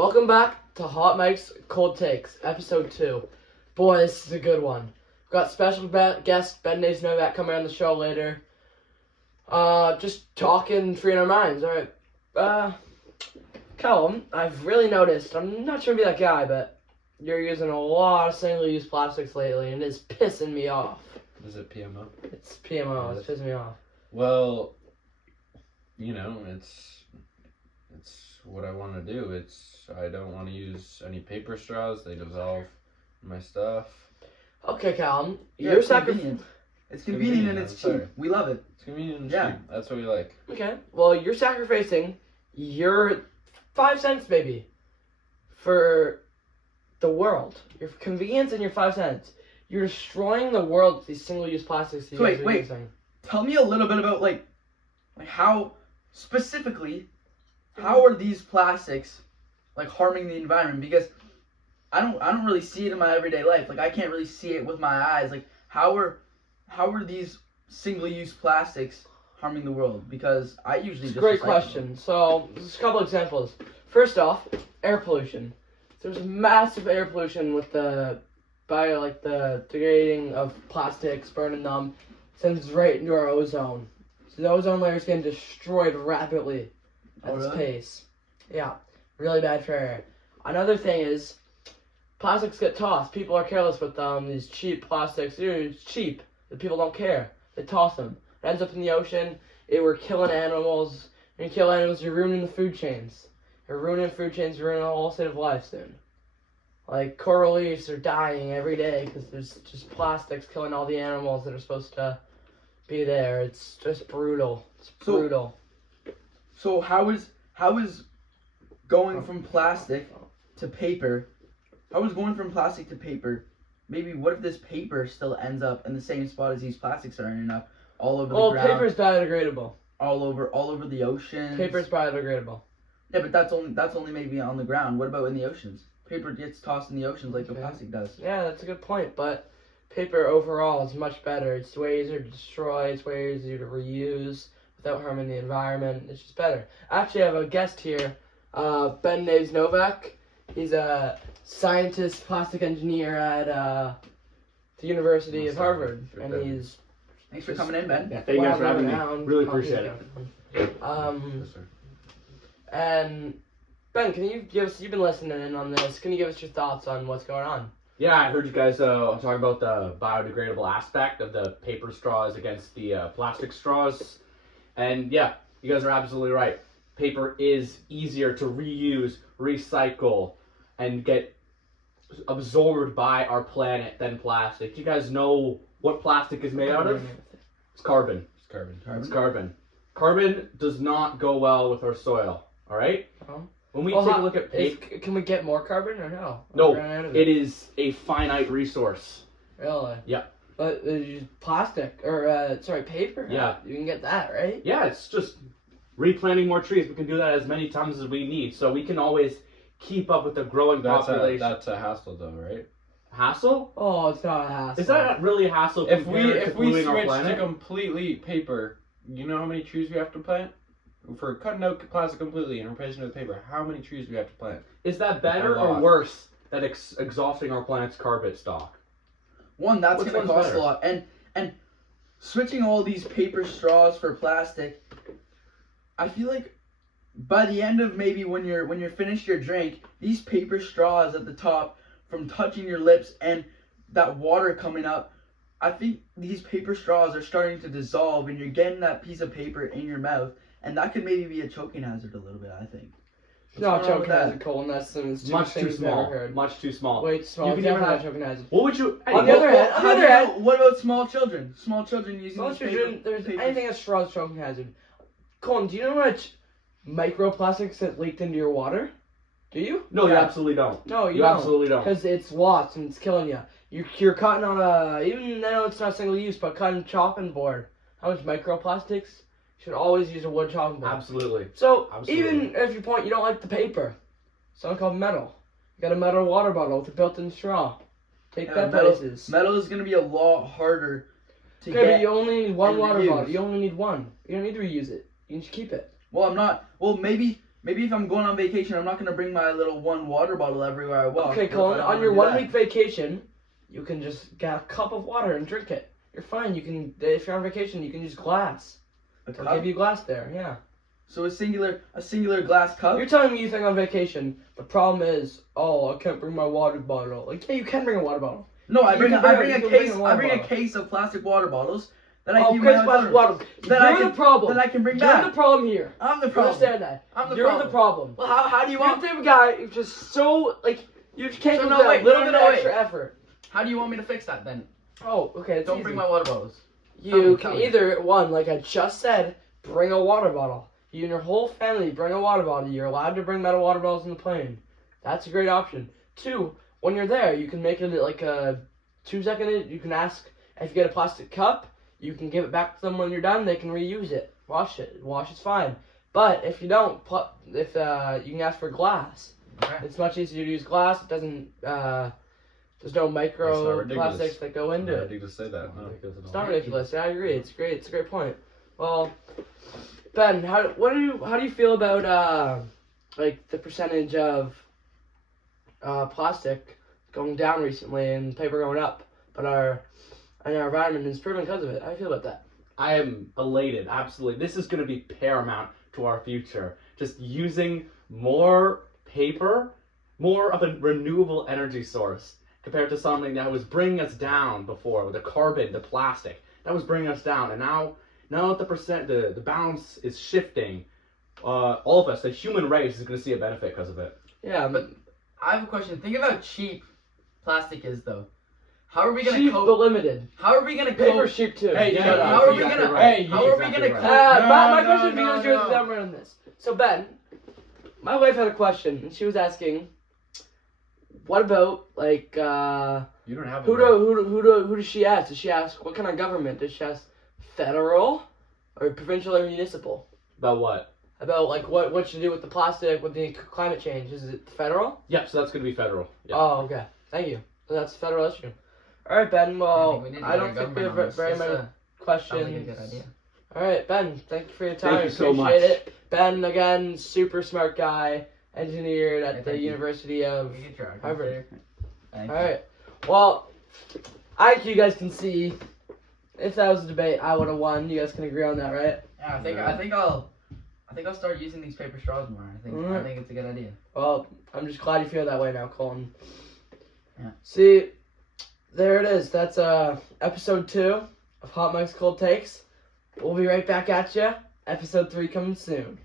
Welcome back to Hot Mike's Cold Takes, episode 2. Boy, this is a good one. We've got special guest Ben Novak coming on the show later. Just talking, freeing our minds. Alright, Callum, I've really noticed, I'm not trying to be that guy, but you're using a lot of single-use plastics lately, and it's pissing me off. Is it PMO? It's PMO, it's pissing me off. Well, you know, it's what I want to do. I don't want to use any paper straws. They dissolve my stuff. Okay, Callum, Yeah, you're it's convenient. It's convenient and it's cheap. Sorry. We love it. It's convenient and Yeah. cheap. That's what we like. Okay, well, you're sacrificing your 5 cents, maybe, for the world. Your convenience and your 5 cents. You're destroying the world with these single-use plastics that you guys are using. Tell me a little bit about like how specifically how are these plastics like harming the environment? Because I don't really see it in my everyday life. Like I can't really see it with my eyes. Like how are these single-use plastics harming the world? Because I usually It's a just great recycle question. them. So, there's a couple examples. First off, air pollution. There's massive air pollution with the degrading of plastics, burning them, sends us right into our ozone. So the ozone layer is getting destroyed rapidly at this pace. Yeah, really bad for air. Another thing is, plastics get tossed. People are careless with them. These cheap plastics, it's cheap. The people don't care. They toss them. It ends up in the ocean. We're killing animals. When you kill animals, you're ruining the food chains. You're ruining food chains, you're ruining the whole state of life soon. Like, coral reefs are dying every day because there's just plastics killing all the animals that are supposed to be there. It's just brutal. It's brutal. So how is going from plastic to paper? How is going from plastic to paper? Maybe what if this paper still ends up in the same spot as these plastics are ending up all over the ground? Paper's biodegradable. All over the oceans. Paper's biodegradable. Yeah, but that's only maybe on the ground. What about in the oceans? Paper gets tossed in the oceans like the plastic does. Yeah, that's a good point, but paper overall is much better. It's way easier to destroy, it's way easier to reuse without harming the environment. It's just better. Actually, I have a guest here, Ben Novak. He's a scientist, plastic engineer at the University of Harvard, and he's... Thanks for coming in, Ben. Yeah, thank you guys for having me. Really appreciate it. Yes, sir. And Ben, you've been listening in on this, can you give us your thoughts on what's going on? Yeah, I heard you guys talking about the biodegradable aspect of the paper straws against the plastic straws. And yeah, you guys are absolutely right. Paper is easier to reuse, recycle, and get absorbed by our planet than plastic. Do you guys know what plastic is made out of? It's carbon. It's carbon. It's carbon. Carbon does not go well with our soil, all right? Oh. When we take a look at paper... Can we get more carbon or no? No, it is a finite resource. Really? Yeah. But plastic, or paper. Yeah. You can get that, right? Yeah, it's just replanting more trees. We can do that as many times as we need, so we can always keep up with the growing population. That's a hassle, though, right? Hassle? Oh, it's not a hassle. Is that really a hassle If compared to we polluting our switch planet? to completely paper, you know how many trees we have to plant? For cutting out plastic completely and replacing it with paper, how many trees do we have to plant? Is that better A or lot. worse than exhausting our planet's carbon stock? One, that's Which going to one's cost better? a lot. And switching all these paper straws for plastic, I feel like by the end of maybe when you're finished your drink, these paper straws at the top from touching your lips and that water coming up, I think these paper straws are starting to dissolve and you're getting that piece of paper in your mouth, and that could maybe be a choking hazard a little bit, I think. It's not What's going on choking with hazard, Colin. That's two Much too things I've never small. heard. Much too small. Way too small. You It's can definitely even not choking hazard. What would you... Hey, On the other hand, What about small children? Small children using small these children, there's paper- anything that's straws choking hazard. Colin, do you know how much microplastics that leaked into your water? Do you? No, you Yeah. absolutely don't. No, you You don't. absolutely don't. Because it's lots and it's killing you. You're cutting on even though it's not single use, but cutting chopping board. How much microplastics? You should always use a wood chopping board. Absolutely. So, Absolutely. even if your point, you don't like the paper, something called metal. You got a metal water bottle with a built-in straw. Take Yeah, that metal- places. Metal is going to be a lot harder to Okay, but get. you only need one and water reuse. bottle. You only need one. You don't need to reuse it. You can just keep it. Well, I'm not. Well, maybe maybe if I'm going on vacation, I'm not gonna bring my little one water bottle everywhere I walk. Okay, What if Colin, I on wanna your do 1 that? week vacation, you can just get a cup of water and drink it. You're fine. You can, if you're on vacation, you can use glass. A They'll cup? give you glass there, yeah. So a singular glass cup. You're telling me you think on vacation, the problem is, oh, I can't bring my water bottle. Like, yeah, you can bring a water bottle. No, I You bring can a, bring I bring a- a you can bring case. a water I bring a bottle. case of plastic water bottles that I Oh, keep in Chris, my glass hotel of room. water. That I You're can- the problem. That I can bring You're back. the problem here. I'm the You problem. understand that? I'm the You're problem. the problem. Well, how do you You're want? the type of guy who's just so, like, you just can't So give no, that wait, a little no, bit no, of extra effort. How do you want me to fix that then? Oh, okay, it's Don't easy. bring my water bottles. You Tell can me. either, one, like I just said, bring a water bottle. You and your whole family bring a water bottle. You're allowed to bring metal water bottles on the plane. That's a great option. Two, when you're there, you can make it like a 2-second. You can ask if you get a plastic cup. You can give it back to them when you're done. They can reuse it. Wash it. Wash it's fine. But if you don't, you can ask for glass. Okay. It's much easier to use glass. It doesn't. There's no micro ridiculous. plastics that go into I it. did to say that. No. It's not ridiculous. Yeah, I agree. It's great. It's a great point. Well, Ben, how do you feel about like the percentage of plastic going down recently and paper going up, but our environment is improving because of it? How do you feel about that? I am elated, absolutely. This is going to be paramount to our future. Just using more paper, more of a renewable energy source compared to something that was bringing us down before, with the carbon, the plastic. That was bringing us down. And now that the balance is shifting, all of us, the human race, is going to see a benefit because of it. Yeah, But I have a question. Think of how cheap plastic is, though. How are we gonna cheap cope? but limited. How are we gonna Paper's cope? cheap too. Hey, Shut yeah, up. how are we Exactly gonna? right. How are we Exactly gonna right. cope? My No, question no, for you is no, yours no. is dumber than this. So Ben, my wife had a question and she was asking, what about like You don't have who does she ask? Does she ask what kind of government? Does she ask federal or provincial or municipal? About what? About like what should do with the plastic with the climate change? Is it federal? Yep, so that's going to be federal. Yep. Oh, okay. Thank you. So that's a federal issue. All right, Ben. Well, we need to I get don't our think we have government on this. very This, many sounds questions. like a good idea. All right, Ben. Thank you for your time. Thank you so Appreciate much. it. Ben, again, super smart guy, engineered at Yeah, the thank you. University of. We can try. Harvard. Thank All you. right. Well, you guys can see, if that was a debate, I would have won. You guys can agree on that, right? Yeah, I think I'll start using these paper straws more. I Alright. think it's a good idea. Well, I'm just glad you feel that way now, Colin. Yeah. See, there it is. That's episode 2 of Hot Mike's Cold Takes. We'll be right back at you. Episode 3 coming soon.